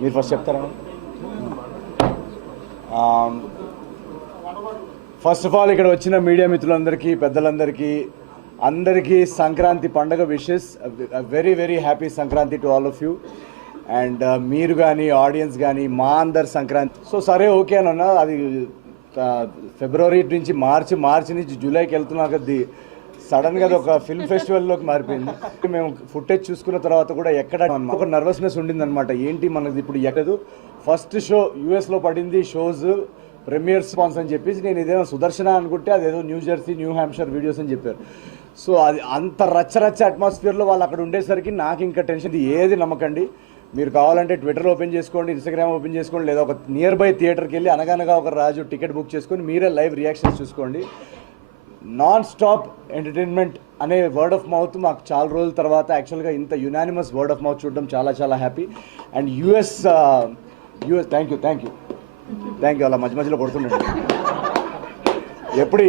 మీరు ఫస్ట్ చెప్తారా? First of all ఇక్కడ వచ్చిన మీడియా మిత్రులందరికీ, పెద్దలందరికీ, అందరికీ సంక్రాంతి పండగ wishes. Very very happy Sankranti to all of you. And మీరు కానీ ఆడియన్స్ కానీ మా అందరు సంక్రాంతి. సో సరే ఓకే అన్న, అది ఫిబ్రవరి నుంచి మార్చి నుంచి జూలైకి వెళ్తున్నాక అది సడన్గా అది ఒక ఫిల్మ్ ఫెస్టివల్లోకి మారిపోయింది. మేము ఫుటేజ్ చూసుకున్న తర్వాత కూడా ఎక్కడ ఒక నర్వస్నెస్ ఉండిందనమాట. ఏంటి మనది ఇప్పుడు ఎక్కదు. ఫస్ట్ షో యూఎస్లో పడింది, షోస్ ప్రీమియర్ స్పాన్స్ అని చెప్పేసి నేను ఇదేమో సుదర్శన అనుకుంటే అదేదో new Jersey, new Hampshire videos అని చెప్పారు. సో అది అంత రచ్చ అట్మాస్ఫియర్లో వాళ్ళు అక్కడ ఉండేసరికి నాకు ఇంకా టెన్షన్. ఇది ఏది నమ్మకండి. మీరు కావాలంటే ట్విట్టర్ ఓపెన్ చేసుకోండి, ఇన్స్టాగ్రామ్ ఓపెన్ చేసుకోండి, లేదా ఒక నియర్ బై థియేటర్కి వెళ్ళి అనగనగా ఒక రాజు టికెట్ బుక్ చేసుకొని మీరే లైవ్ రియాక్షన్స్ చూసుకోండి. నాన్ స్టాప్ ఎంటర్టైన్మెంట్ అనే వర్డ్ ఆఫ్ మౌత్ మాకు చాలా రోజుల తర్వాత యాక్చువల్గా ఇంత యునానిమస్ వర్డ్ ఆఫ్ మౌత్ చూడడం చాలా happy. And US thank you అలా మధ్యలో కొడుతుండండి.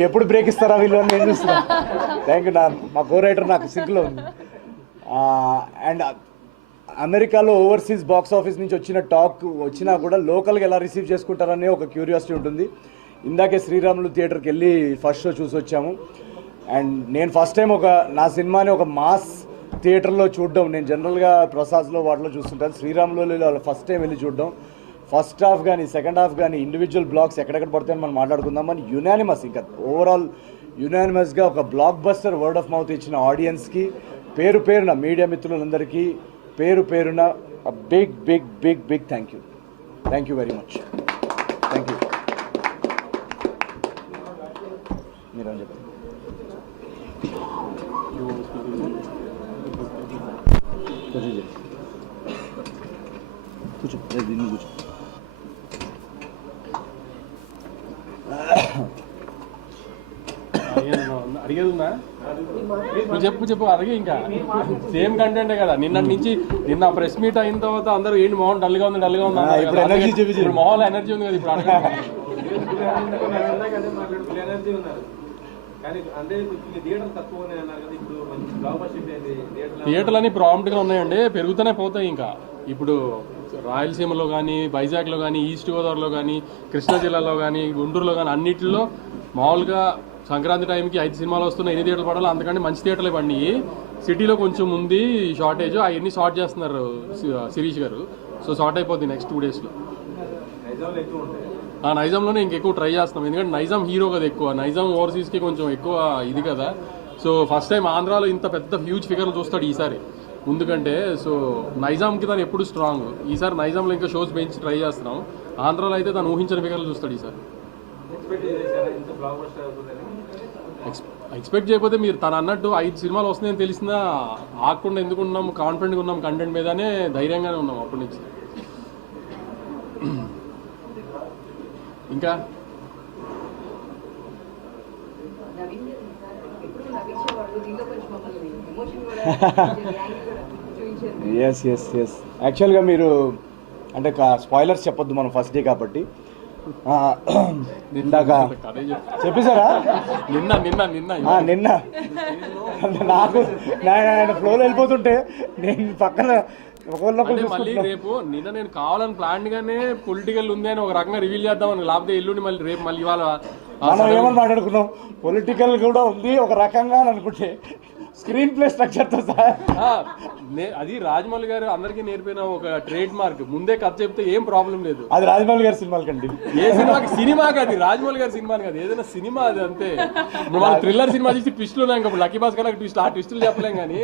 ఎప్పుడు బ్రేక్ ఇస్తారా వీళ్ళు అని నేను చూస్తున్నాను. Thank you. మా కో రైటర్ నాకు సింక్లో ఉంది. అండ్ అమెరికాలో ఓవర్సీస్ బాక్స్ ఆఫీస్ నుంచి వచ్చిన టాక్ వచ్చినా కూడా లోకల్గా ఎలా రిసీవ్ చేసుకుంటారనే ఒక క్యూరియాసిటీ ఉంటుంది. ఇందాకే శ్రీరాములు థియేటర్కి వెళ్ళి ఫస్ట్ షో చూసి వచ్చాము. అండ్ నేను ఫస్ట్ టైం నా సినిమాని ఒక మాస్ థియేటర్లో చూడడం. నేను జనరల్గా ప్రసాద్లో వాటిలో చూస్తుంటాను. శ్రీరాములు ఫస్ట్ టైం వెళ్ళి చూడడం. ఫస్ట్ హాఫ్ కానీ సెకండ్ హాఫ్ కానీ ఇండివిజువల్ బ్లాక్స్ ఎక్కడెక్కడ పడతాయని మనం మాట్లాడుకుందామని యునానిమస్, ఇంకా ఓవరాల్ యునానిమస్గా ఒక blockbuster word of mouth ఇచ్చిన ఆడియన్స్కి పేరున మీడియా మిత్రులందరికీ పేరున big thank you very much. Thank you. మీరు అని చెప్పండి. కూర్చో కూర్చో. అడిగేది ఉందా? చెప్పు అడిగి. ఇంకా సేమ్ కంటెంటే కదా. నిన్న ప్రెస్ మీట్ అయిన తర్వాత అందరూ ఏంటి మొహం డల్గా ఉంది ఇప్పుడు మొహంలో ఎనర్జీ ఉంది కదా ఇప్పుడు అడగ. థియేటర్లు అని ప్రాంప్ట్గా ఉన్నాయండి, పెరుగుతూనే పోతాయి. ఇంకా ఇప్పుడు రాయలసీమలో కానీ, వైజాగ్లో కానీ, ఈస్ట్ గోదావరిలో కానీ, కృష్ణా జిల్లాలో కానీ, గుంటూరులో కానీ అన్నింటిలో మామూలుగా సంక్రాంతి టైంకి 5 సినిమాలు వస్తున్నాయి. ఎన్ని థియేటర్లు పడాలి అంతకంటే మంచి థియేటర్లు పడినాయి. సిటీలో కొంచెం ఉంది షార్టేజ్, అవన్నీ షార్ట్ చేస్తున్నారు శిరీష్ గారు. సో షార్ట్ అయిపోద్ది నెక్స్ట్ 2 డేస్లో. నైజాంలోనే ఇంకెక్కువ ట్రై చేస్తున్నాం, ఎందుకంటే నైజాం హీరో కదా ఎక్కువ. నైజాం ఓవర్సీస్కి కొంచెం ఎక్కువ ఇది కదా. సో ఫస్ట్ టైం ఆంధ్రాలో ఇంత పెద్ద హ్యూజ్ ఫిగర్లు చూస్తాడు ఈసారి ముందుకంటే. సో నైజాంకి తను ఎప్పుడు స్ట్రాంగ్. ఈసారి నైజాంలో ఇంకా షోస్ పెంచి ట్రై చేస్తున్నాం. ఆంధ్రాలో అయితే తను ఊహించిన ఫిగర్లు చూస్తాడు ఈసారి. ఎక్స్పెక్ట్ చేయకపోతే మీరు తను అన్నట్టు 5 సినిమాలు వస్తున్నాయని తెలిసినా ఆగకుండా ఎందుకు ఉన్నాం, కాన్ఫిడెంట్గా ఉన్నాం కంటెంట్ మీదనే, ధైర్యంగానే ఉన్నాం అప్పటి నుంచి. ఇంకా ఎస్ యాక్చువల్గా మీరు అంటే స్పాయిలర్స్ చెప్పొద్దు మనం ఫస్ట్ డే కాబట్టి. ఇందాక చెప్పేశారా? నిన్న నాకు ఆయన ఫ్లోలో వెళ్ళిపోతుంటే నేను పక్కన మళ్ళీ రేపు నిన్న నేను కావాలని ప్లాన్ గానే పొలిటికల్ ఉంది అని ఒక రకంగా రివీల్ చేద్దామని, లేకపోతే ఎల్లుండి మళ్ళీ రేపు మళ్ళీ ఇవాళ మనం ఏమని మాట్లాడుకున్నాం, పొలిటికల్ కూడా ఉంది ఒక రకంగా అని అనుకుంటే స్క్రీన్ ప్లే స్ట్రక్చర్తో సార్ అది రాజమౌళి గారు అందరికీ నేర్పిన ఒక ట్రేడ్ మార్క్. ముందే కథ చెప్తే ఏం ప్రాబ్లం లేదు. అది రాజమౌళి గారి సినిమాలకండి. ఏ సినిమాకి అది రాజమౌళి గారి సినిమా కాదు, ఏదైనా సినిమా అది అంతే. మనం థ్రిల్లర్ సినిమా చూసి ట్విస్టులు ఉన్నాయి. ఇంకా లక్కీ భాస్కర్ ట్విస్ట్, ఆ ట్విస్టులు చెప్పలేం. కానీ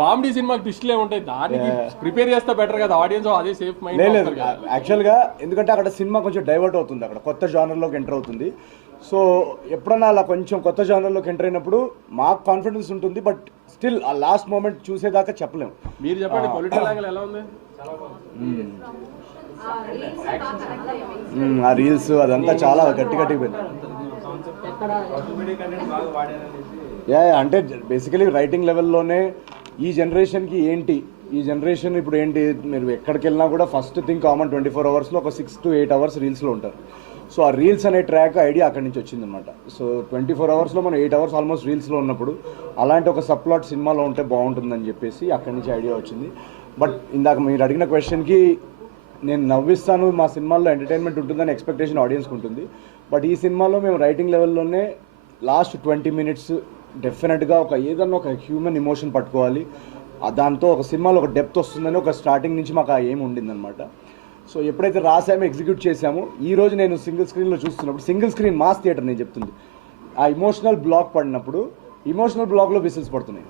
కామెడీ సినిమాకి ట్విస్టులే ఉంటాయి. దానికి ప్రిపేర్ చేస్తే బెటర్ కదా ఆడియన్స్, అదే సేఫ్ మైండ్. లేదు యాక్చువల్గా, ఎందుకంటే అక్కడ సినిమా కొంచెం డైవర్ట్ అవుతుంది, అక్కడ కొత్త జానర్లోకి ఎంటర్ అవుతుంది. సో ఎప్పుడన్నా అలా కొంచెం కొత్త జానర్లోకి ఎంటర్ అయినప్పుడు మాకు కాన్ఫిడెన్స్ ఉంటుంది. బట్ స్టిల్ ఆ లాస్ట్ మూమెంట్ చూసేదాకా చెప్పలేము. మీరు చెప్పండి, పొలిటికల్ యాంగిల్ ఎలా ఉంది? ఆ రీల్స్ అదంతా చాలా గట్టిగా పోయింది. అంటే బేసికలీ రైటింగ్ లెవెల్లోనే ఈ జనరేషన్కి ఏంటి, ఈ జనరేషన్ ఇప్పుడు ఏంటి, మీరు ఎక్కడికి వెళ్ళినా కూడా ఫస్ట్ థింగ్ కామన్ 24 అవర్స్లో ఒక 6 to 8 అవర్స్ రీల్స్లో ఉంటారు. సో ఆ రీల్స్ అనే ట్రాక్ ఐడియా అక్కడి నుంచి వచ్చిందనమాట. సో 24 అవర్స్లో మనం 8 అవర్స్ ఆల్మోస్ట్ రీల్స్లో ఉన్నప్పుడు అలాంటి ఒక సబ్ప్లాట్ సినిమాలో ఉంటే బాగుంటుందని చెప్పేసి అక్కడి నుంచి ఐడియా వచ్చింది. బట్ ఇందాక మీరు అడిగిన క్వశ్చన్కి నేను నవ్విస్తాను, మా సినిమాల్లో ఎంటర్టైన్మెంట్ ఉంటుందని ఎక్స్పెక్టేషన్ ఆడియన్స్కి ఉంటుంది. బట్ ఈ సినిమాలో మేము రైటింగ్ లెవెల్లోనే లాస్ట్ 20 minutes డెఫినెట్గా ఏదన్నా ఒక హ్యూమన్ ఎమోషన్ పట్టుకోవాలి, దాంతో ఒక సినిమాలో ఒక డెప్త్ వస్తుందని ఒక స్టార్టింగ్ నుంచి మాకు ఆ ఏం ఉండిందనమాట. సో ఎప్పుడైతే రాసామో ఎగ్జిక్యూట్ చేసామో, ఈరోజు నేను సింగిల్ స్క్రీన్లో చూస్తున్నప్పుడు, సింగిల్ స్క్రీన్ మాస్ థియేటర్ నేను చెప్తుంది, ఆ ఇమోషనల్ బ్లాక్ పడినప్పుడు ఇమోషనల్ బ్లాక్లో విసిల్స్ పడుతున్నాయి.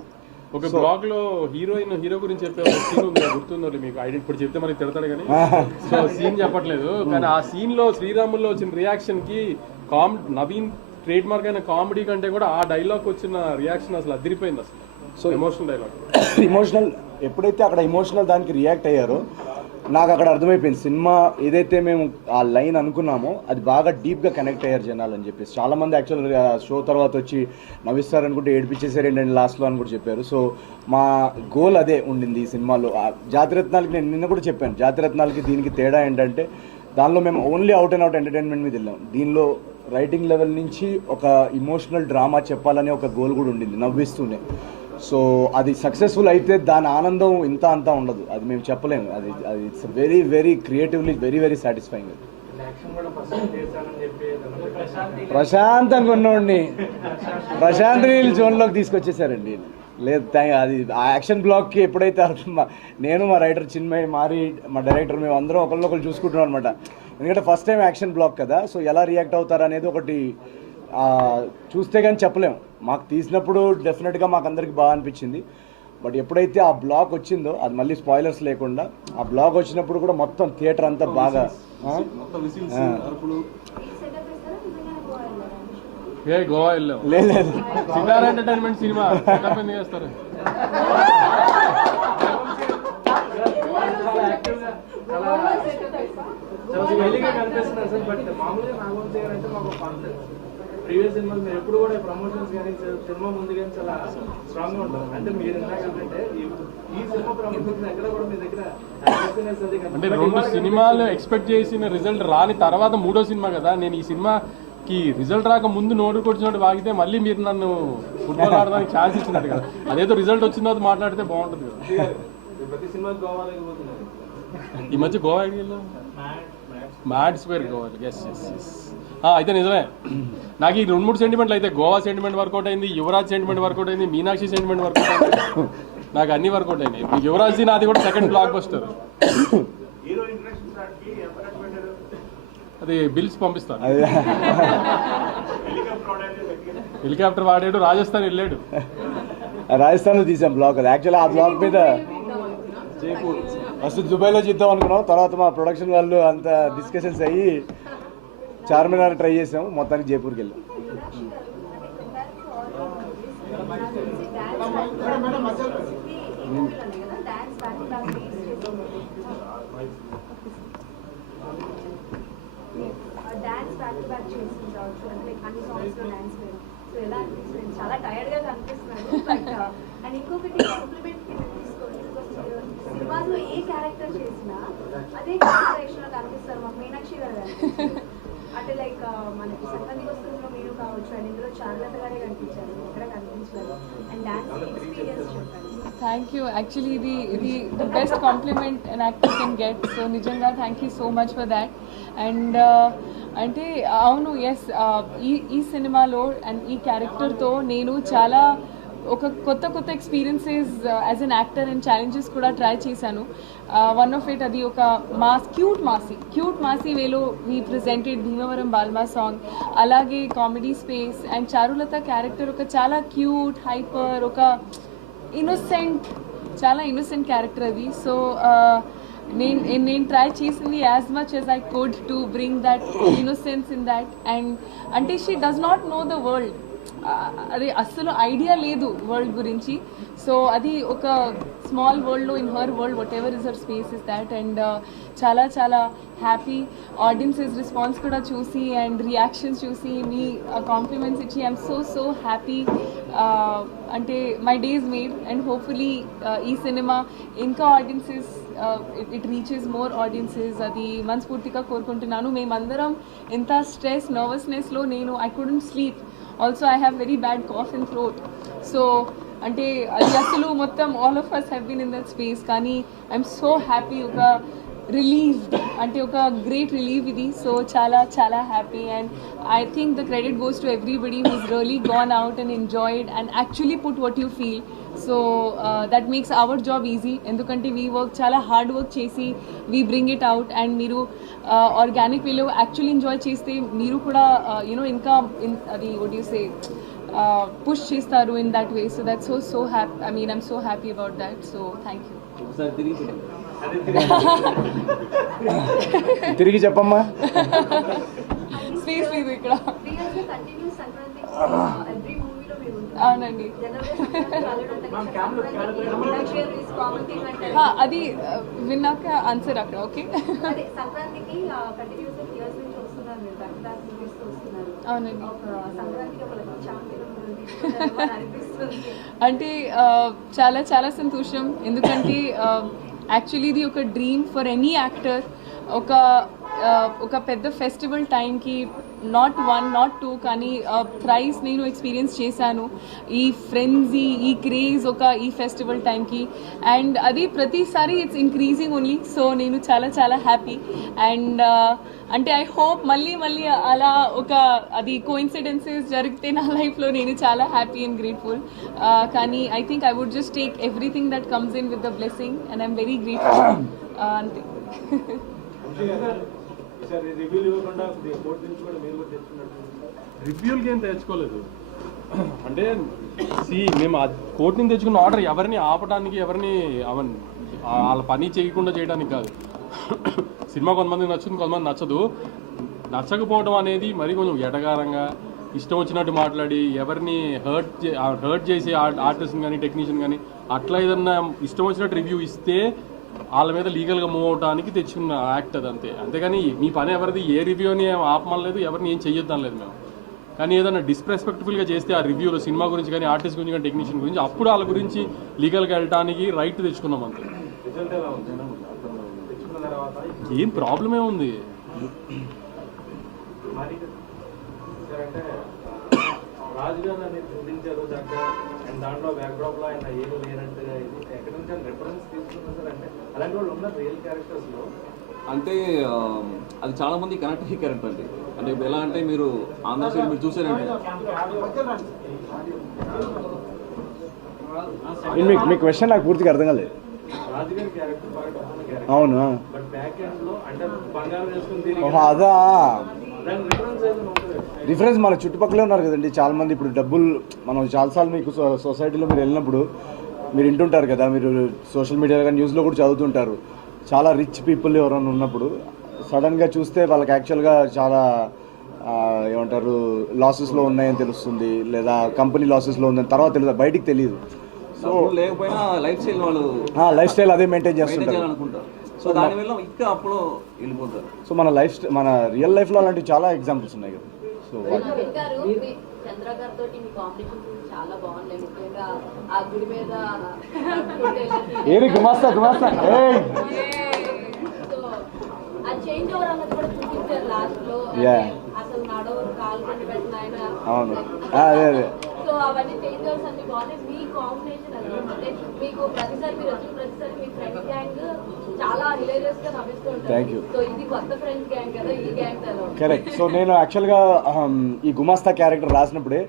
ఒక బ్లాగ్ లో హీరో గురించి చెప్పే ఒక సీన్ ఉంది, గుర్తుందో మీకు? ఐడెంటి ఇప్పుడు చెప్తే మరి తిడతాడు కానీ, సో సీన్ చెప్పట్లేదు కానీ ఆ సీన్ లో శ్రీరాముల్లో వచ్చిన రియాక్షన్ కి నవీన్ ట్రేడ్ మార్క్ అయిన కామెడీ కంటే కూడా ఆ డైలాగ్ వచ్చిన రియాక్షన్ అసలు అదిరిపోయింది అసలు. సో ఎమోషనల్ డైలాగ్, ఇమోషనల్ ఎప్పుడైతే అక్కడ ఇమోషనల్ దానికి రియాక్ట్ అయ్యారో నాకు అక్కడ అర్థమైపోయింది, సినిమా ఏదైతే మేము ఆ లైన్ అనుకున్నామో అది బాగా డీప్గా కనెక్ట్ అయ్యారు జనాలు అని చెప్పేసి. చాలామంది యాక్చువల్గా షో తర్వాత వచ్చి నవ్విస్తారనుకుంటే ఏడిపించేసారు ఏంటంటే లాస్ట్లో అని కూడా చెప్పారు. సో మా గోల్ అదే ఉండింది ఈ సినిమాలో. జాతిరత్నాలకి నేను నిన్న కూడా చెప్పాను, జాతిరత్నాలకి దీనికి తేడా ఏంటంటే దానిలో మేము only out and out entertainment మీద వెళ్ళాం. దీనిలో రైటింగ్ లెవెల్ నుంచి ఒక ఇమోషనల్ డ్రామా చెప్పాలనే ఒక గోల్ కూడా ఉండింది, నవ్విస్తూనే. సో అది సక్సెస్ఫుల్ అయితే దాని ఆనందం ఇంత అంతా ఉండదు, అది మేము చెప్పలేము. అది it's very very creatively very very satisfying. ప్రశాంతంగా ఉన్నోడిని ప్రశాంత్ నీళ్ళు జోన్లోకి తీసుకొచ్చేసారండి. లేదు అది ఆ యాక్షన్ బ్లాక్కి ఎప్పుడైతే నేను మా రైటర్ చిన్మయ్ మారి మా డైరెక్టర్ మేము అందరం ఒకరినొకరు చూసుకుంటున్నాం అనమాట. ఎందుకంటే ఫస్ట్ టైం యాక్షన్ బ్లాక్ కదా, సో ఎలా రియాక్ట్ అవుతారు అనేది ఒకటి చూస్తే కానీ చెప్పలేము. మాకు తీసినప్పుడు డెఫినెట్గా మాకు అందరికి బాగా అనిపించింది. బట్ ఎప్పుడైతే ఆ బ్లాక్ వచ్చిందో, అది మళ్ళీ స్పాయిలర్స్ లేకుండా, ఆ బ్లాక్ వచ్చినప్పుడు కూడా మొత్తం థియేటర్ అంతా బాగా గోవా వెళ్ళాం. లేదు సితారా ఎంటర్టైన్మెంట్ సినిమా చేస్తారు. ప్రీవియస్ సినిమాలు మీరు ఎప్పుడు కూడా ప్రమోషన్స్ కానీ సినిమా ముందు కానీ చాలా స్ట్రాంగ్గా ఉంటారు. అంటే మీరు ఎందుకంటే ఈ సినిమా ప్రమోషన్స్ ఎక్కడ కూడా మీ దగ్గర అంటే 2 సినిమాలు ఎక్స్పెక్ట్ చేసిన రిజల్ట్ రాని తర్వాత 3వ సినిమా కదా. నేను ఈ సినిమాకి రిజల్ట్ రాక ముందు నోటు కొట్టినట్టు వాగితే మళ్ళీ మీరు నన్ను ఫుట్బాల్ ఆడడానికి ఛాన్స్ ఇచ్చినట్టు కదా. అదేదో రిజల్ట్ వచ్చిన తర్వాత మాట్లాడితే బాగుంటుంది కదా. ప్రతి సినిమా గోవాలోకి పోతున్నారు. ఈ మధ్య గోవా ఐడియాలో mad square Goa. Yes yes yes అయితే నిజమే. నాకు ఈ 2-3 సెంటిమెంట్లు అయితే గోవా సెంటిమెంట్ వర్కౌట్ అయింది, యువరాజ్ సెంటిమెంట్ వర్కౌట్ అయింది, మీనాక్షి సెంటిమెంట్ వర్కౌట్ అయింది, నాకు అన్ని వర్కౌట్ అయినాయి. యువరాజ్ది నాది కూడా సెకండ్ బ్లాక్ బస్టర్. అది బిల్స్ పంపిస్తాను. హెలికాప్టర్ వాడాడు, రాజస్థాన్ వెళ్ళాడు. రాజస్థాన్లో తీసాం బ్లాక్. అది యాక్చువల్లీ ఆ బ్లాక్ మీద ఫస్ట్ దుబాయ్లో చేద్దాం అనుకున్నాం, తర్వాత మా ప్రొడక్షన్ వాళ్ళు అంత డిస్కషన్స్ అయ్యి చార్మినార్ ట్రై చేసాము, మొత్తానికి జైపూర్కి వెళ్ళాం. చాలా టైర్డ్గా కనిపిస్తున్నాడు. అండ్ ఇంకొకటి కాంప్లిమెంట్ సినిమాలో ఏ క్యారెక్టర్ చేసినా అదే క్యారెక్టరేషన్లో కనిపిస్తారు మాకు మీనాక్షి గారు. అంటే లైక్ మనకి సంక్రాంతి వస్తుందో మీరు కావచ్చు, అండ్ ఇందులో చారులత గారే కనిపించారు, ఇక్కడ కనిపించారు. అండ్ డాన్స్ ఎక్స్పీరియన్స్ చెప్పండి. Thank you. యాక్చువల్లీ ఇది the best compliment an actor can get. So నిజంగా thank you so much for that. And అంటే అవును, ఎస్, ఈ సినిమాలో అండ్ ఈ క్యారెక్టర్తో నేను చాలా ఒక కొత్త experiences as an actor and challenges కూడా ట్రై చేశాను. వన్ ఆఫ్ ఇట్ అది ఒక క్యూట్ మాసీ వేలో we presented Bhimavaram Balma song. అలాగే comedy space and Charulatha character ఒక చాలా క్యూట్, హైపర్, ఒక చాలా ఇన్నోసెంట్ క్యారెక్టర్ అది. సో నేను ట్రై చేసింది as much as I could to bring that innocence in that. And అంటే she does not know the world, అది అస్సలు ఐడియా లేదు వరల్డ్ గురించి. సో అది ఒక స్మాల్ వరల్డ్లో in her world whatever is her space is that. And చాలా happy audiences response కూడా చూసి అండ్ రియాక్షన్స్ చూసి మీ కాంప్లిమెంట్స్ ఇచ్చి ఐఎమ్ సో హ్యాపీ. అంటే my day's made. And hopefully ఈ సినిమా ఇంకా audiences it reaches more audiences, అది మనస్ఫూర్తిగా కోరుకుంటున్నాను. మేమందరం ఎంత స్ట్రెస్ నర్వస్నెస్లో I couldn't sleep. Also I have very bad cough and throat. So అంటే అది అసలు మొత్తం all of us have been in that space. కానీ ఐఎమ్ సో హ్యాపీ. ఒక relieved అంటే ఒక great relief ఇది. So చాలా చాలా happy, and I think the credit goes to everybody who's really gone out and enjoyed and actually put what you feel. So that makes our job easy, ఎందుకంటే we work చాలా hard work చేసి we bring it out, and మీరు organic way లో actually enjoy చేస్తే మీరు కూడా ఇంకా అది what do you say push చేస్తారు in that way. So that's so happy. I mean, I'm so happy about that. So thank you. తిరిగి చెప్పమ్మా. స్పేస్ లేదు ఇక్కడ. కంటిన్యూస్ సంక్రాంతి ఎవ్రీ మూవీలో మీరు ఉంటారు. అవునండి. అది విన్నాక ఆన్సర్ అక్కడ. ఓకే. అదే సంక్రాంతికి కంటిన్యూస్ ఇయర్స్ నుంచి వస్తున్నారు మీరు, బ్యాక్ బ్యాక్ మూవీస్ వస్తున్నారు. అవునండి. సంక్రాంతికి ఒక ఛాంపియన్ అనిపిస్తుంది. అంటే చాలా చాలా సంతోషం, ఎందుకంటే యాక్చువల్లీ ఇది ఒక డ్రీమ్ ఫర్ ఎనీ యాక్టర్. ఒక పెద్ద ఫెస్టివల్ టైంకి నాట్ 1 not 2 కానీ థ్రైస్ నేను ఎక్స్పీరియన్స్ చేశాను ఈ ఫ్రెండ్జీ, ఈ క్రేజ్ ఈ ఫెస్టివల్ టైంకి, అండ్ అది ప్రతిసారి ఇట్స్ ఇంక్రీజింగ్ ఓన్లీ. సో నేను చాలా చాలా హ్యాపీ, అండ్ అంటే ఐ హోప్ మళ్ళీ అలా అది కోఇన్సిడెన్సెస్ జరిగితే నా లైఫ్లో నేను చాలా హ్యాపీ అండ్ గ్రేట్ఫుల్. కానీ I think I would just take everything that comes in with the blessing, and I'm very grateful. అంతే. రివ్యూలకి ఏం తెచ్చుకోలేదు. అంటే మేము కోర్టు నుంచి తెచ్చుకున్న ఆర్డర్ ఎవరిని ఆపడానికి, ఎవరిని వాళ్ళ పని చేయకుండా చేయడానికి కాదు. సినిమా కొంతమందికి నచ్చుతుంది, కొంతమంది నచ్చదు. నచ్చకపోవడం అనేది మరి కొంచెం ఎటగారంగా ఇష్టం వచ్చినట్టు మాట్లాడి ఎవరిని హర్ట్ చేసి ఆర్టిస్ట్ని కానీ టెక్నీషియన్ కానీ అట్లా ఏదన్నా ఇష్టం వచ్చినట్టు రివ్యూ ఇస్తే వాళ్ళ మీద లీగల్గా మూవ్ అవడానికి తెచ్చుకున్న యాక్ట్ అది, అంతే. అంతేగాని మీ పని ఎవరిది ఏ రివ్యూని ఆపమనలేదు, ఎవరిని ఏం చెయ్యొద్దాం లేదు మేము. కానీ ఏదైనా డిస్రెస్పెక్ట్ఫుల్గా చేస్తే ఆ రివ్యూలో సినిమా గురించి కానీ ఆర్టిస్ట్ గురించి కానీ టెక్నీషియన్ గురించి అప్పుడు వాళ్ళ గురించి లీగల్గా వెళ్ళడానికి రైట్ తెచ్చుకున్నాం అంతే. ఏం ప్రాబ్లమే ఉంది. రాజుగారు అనేది చూపించారు చక్కగా, అండ్ దాంట్లో బ్యాక్డ్రాప్ లో ఆయన ఏమి లేనట్టుగా ఎక్కడి నుంచి రిఫరెన్స్ తీసుకున్నారు సార్? అంటే అలాంటి వాళ్ళు ఉన్నారు రియల్ క్యారెక్టర్స్ లో. అంటే అది చాలా మంది కనెక్ట్ అయ్యే క్యారెక్టర్ అండి. అంటే ఎలా అంటే మీరు ఆంధ్ర సైడ్ మీరు చూసారండి, మీ క్వశ్చన్ నాకు పూర్తిగా అర్థం కాలేదు. రాజుగారి క్యారెక్టర్ బాగా డబ్బున్న క్యారెక్టర్, అవును. బట్ బ్యాక్ ఎండ్ లో అంటే బంగారం వేసుకుని అదా దాని రిఫరెన్స్ ఏదైనా ఉంటుంది. డిఫరెన్స్ మన చుట్టుపక్కలే ఉన్నారు కదండి చాలామంది. ఇప్పుడు డబ్బులు మనం చాలాసార్లు మీకు సొసైటీలో మీరు వెళ్ళినప్పుడు మీరు వింటుంటారు కదా, మీరు సోషల్ మీడియా కానీ న్యూస్లో కూడా చదువుతుంటారు. చాలా రిచ్ పీపుల్ ఎవరైనా ఉన్నప్పుడు సడన్గా చూస్తే వాళ్ళకి యాక్చువల్గా చాలా ఏమంటారు లాసెస్లో ఉన్నాయని తెలుస్తుంది, లేదా కంపెనీ లాసెస్లో ఉందని తర్వాత తెలియదు, బయటికి తెలియదు. సో లేకపోయినా లైఫ్ స్టైల్ వాళ్ళు లైఫ్ స్టైల్ అదే మెయింటైన్ చేస్తుంటారు అనుకుంటారు. సో దానివల్ల ఇంకా అప్పుడు వెళ్ళిపోతారు. సో మన రియల్ లైఫ్లో అలాంటివి చాలా ఎగ్జాంపుల్స్ ఉన్నాయి కదా. సో చంద్ర గారితో మీ కాంపిటీషన్ చాలా బాగున్నాయి. ముఖ్యంగా ఆ గుడి మీద గుమాస్తా సో ఆ చేంజ్ ఓవర్ అన్నది కూడా చూపించారు లాస్ట్ లో. అసలు నడవరు, కాలు కొని పెట్టిన ఆయన. అవును, అదే. సో అవన్నీ చేంజ్ ఓవర్స్ అన్ని బాగున్నాయి. మీ కాంబినేషన్ అది అంటే మీకు ప్రతిసారి మీరు వచ్చిన ప్రతిసారి మీ ఫ్రెండ్స్ గ్యాంగ్ చాలా హిలేరియస్ గా నవ్విస్తుంటారు. Thank you. సో ఇది కొత్త ఫ్రెండ్స్ గ్యాంగ్ కదా, ఈ గ్యాంగ్ కదా. కరెక్ట్. సో నేను యాక్చువల్గా ఈ గుమాస్తా క్యారెక్టర్ రాసినప్పుడే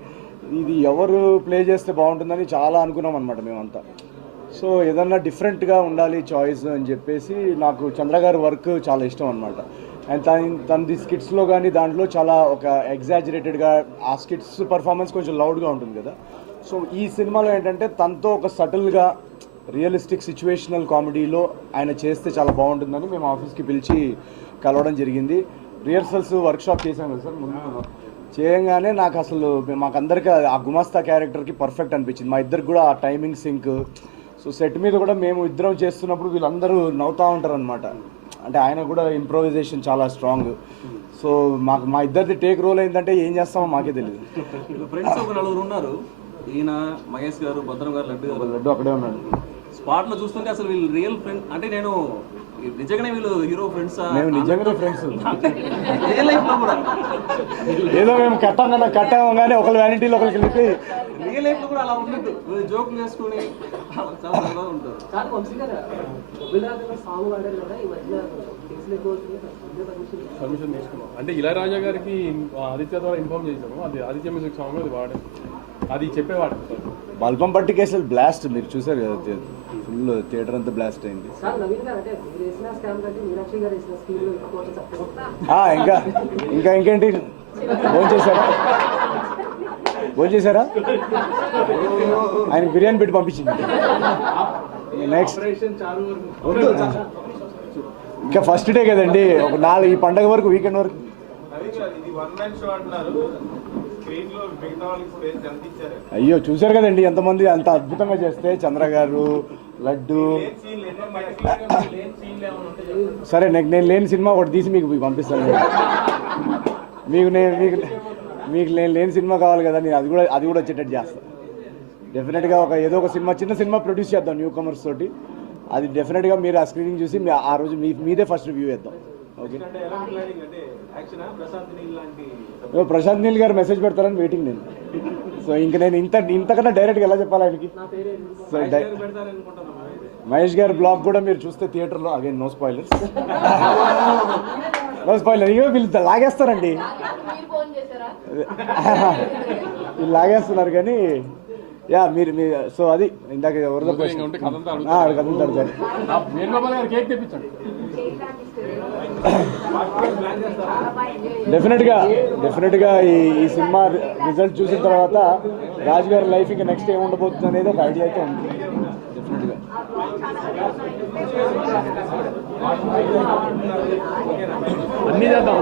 ఇది ఎవరు ప్లే చేస్తే బాగుంటుందని చాలా అనుకున్నాం అనమాట మేమంతా. సో ఏదన్నా డిఫరెంట్గా ఉండాలి చాయిస్ అని చెప్పేసి నాకు చంద్ర గారి వర్క్ చాలా ఇష్టం అనమాట. అండ్ తనది స్కిట్స్లో కానీ దాంట్లో చాలా ఒక ఎగ్జాజరేటెడ్గా ఆ స్కిట్స్ పర్ఫార్మెన్స్ కొంచెం లౌడ్గా ఉంటుంది కదా. సో ఈ సినిమాలో ఏంటంటే తనతో ఒక సటిల్గా రియలిస్టిక్ సిచ్యువేషనల్ కామెడీలో ఆయన చేస్తే చాలా బాగుంటుందని మేము ఆఫీస్కి పిలిచి కలవడం జరిగింది. రిహర్సల్స్ వర్క్షాప్ చేశాం కదా సార్ ముందు. చేయగానే నాకు అసలు మాకందరికీ ఆ గుమాస్తా క్యారెక్టర్కి పర్ఫెక్ట్ అనిపించింది. మా ఇద్దరికి కూడా ఆ టైమింగ్ సింక్. సో సెట్ మీద కూడా మేము ఇద్దరం చేస్తున్నప్పుడు వీళ్ళందరూ నవ్వుతూ ఉంటారు అనమాట. అంటే ఆయన కూడా ఇంప్రొవైజేషన్ చాలా స్ట్రాంగ్. సో మా ఇద్దరిది టేక్ రోల్ ఏంటంటే ఏం చేస్తామో మాకే తెలియదు. ఫ్రెండ్స్ ఒక నలుగురు ఉన్నారు, ఈయన మహేష్ గారు, భద్రం గారు, లడ్డు అక్కడే ఉన్నాడు. స్పాట్లో చూస్తుంటే అసలు వీళ్ళు రియల్ ఫ్రెండ్ అంటే నేను నిజంగానే వీళ్ళు హీరో ఫ్రెండ్స్. మేము నిజంగానే ఫ్రెండ్స్. రియల్ లైఫ్లో కూడా ఏదో మేము కట్టాం కానీ ఒకళ్ళు వ్యానిటీలో ఒకరికి వెళ్ళి రియల్ లైఫ్ లో కూడా అలా ఉండదు, జోకులు వేసుకుని అలా చాలా సరదాగా ఉంటారు. చాలా వంశీ గారు మొబైల్ సాంగ్ వాడారు కదా ఈ మధ్య కేసులు ఎక్కువ పర్మిషన్ తీసుకున్నాం అంటే ఇళయరాజా గారికి ఆదిత్య ద్వారా ఇన్ఫార్మ్ చేసాము. అది ఆదిత్య మ్యూజిక్ సాంగ్ అది వాడాము, అది చెప్పేవాడు. బల్పం పట్టి కేసులు బ్లాస్ట్ మీరు చూసారు కదా, ఫుల్ థియేటర్ అంతా బ్లాస్ట్ అయింది. సార్ నవీన్ గారు అంటే మీరు వేసిన స్కామ్ కంటే మీనాక్షి గారు వేసిన స్కీమ్ ఎక్కువ చెప్పండి. ఇంకేంటి భోజనం చేశారా? ఆయన బిర్యానీ పెట్టి పంపించింది. నెక్స్ట్ ఇంకా ఫస్ట్ డే కదండి, ఒక 4 ఈ పండగ వరకు వీకెండ్ వరకు. అయ్యో చూశారు కదండి ఎంతమంది అంత అద్భుతంగా చేస్తే, చంద్ర గారు, లడ్డు. సరే నేను లేని సినిమా ఒకటి తీసి మీకు పంపిస్తాను. మీకు నేను లేని సినిమా కావాలి కదా, నేను అది కూడా వచ్చేటట్టు చేస్తాను. డెఫినెట్గా ఏదో ఒక సినిమా, చిన్న సినిమా ప్రొడ్యూస్ చేద్దాం న్యూ కమర్స్ తోటి. అది డెఫినెట్గా మీరు ఆ స్క్రీనింగ్ చూసి ఆ రోజు మీదే ఫస్ట్ రివ్యూ వేద్దాం. ఓకే, ప్రశాంత్ నీల్ గారు మెసేజ్ పెడతారని వెయిటింగ్ నేను. సో ఇంక నేను ఇంతకన్నా డైరెక్ట్గా ఎలా చెప్పాలి ఆయనకి? సో మహేష్ గారి బ్లాగ్ కూడా మీరు చూస్తే థియేటర్లో, అగైన్ నో స్పాయిలర్స్, ఇవో వీళ్ళు లాగేస్తారండి, మీరు ఫోన్ చేశారా? వీళ్ళు లాగేస్తున్నారు కానీ మీరు సో అది ఇందాక ఎవరిదో కదులుతాడు సార్. వేణుగోపాల్ గారు కేక్ తెప్పించండి. డెఫినెట్గా ఈ సినిమా రిజల్ట్ చూసిన తర్వాత రాజు గారి లైఫ్ ఇంకా నెక్స్ట్ ఏమి ఉండబోతుంది అనేది ఒక ఐడియా అయితే ఉంది. డెఫినెట్గా అన్నీ చేద్దాం.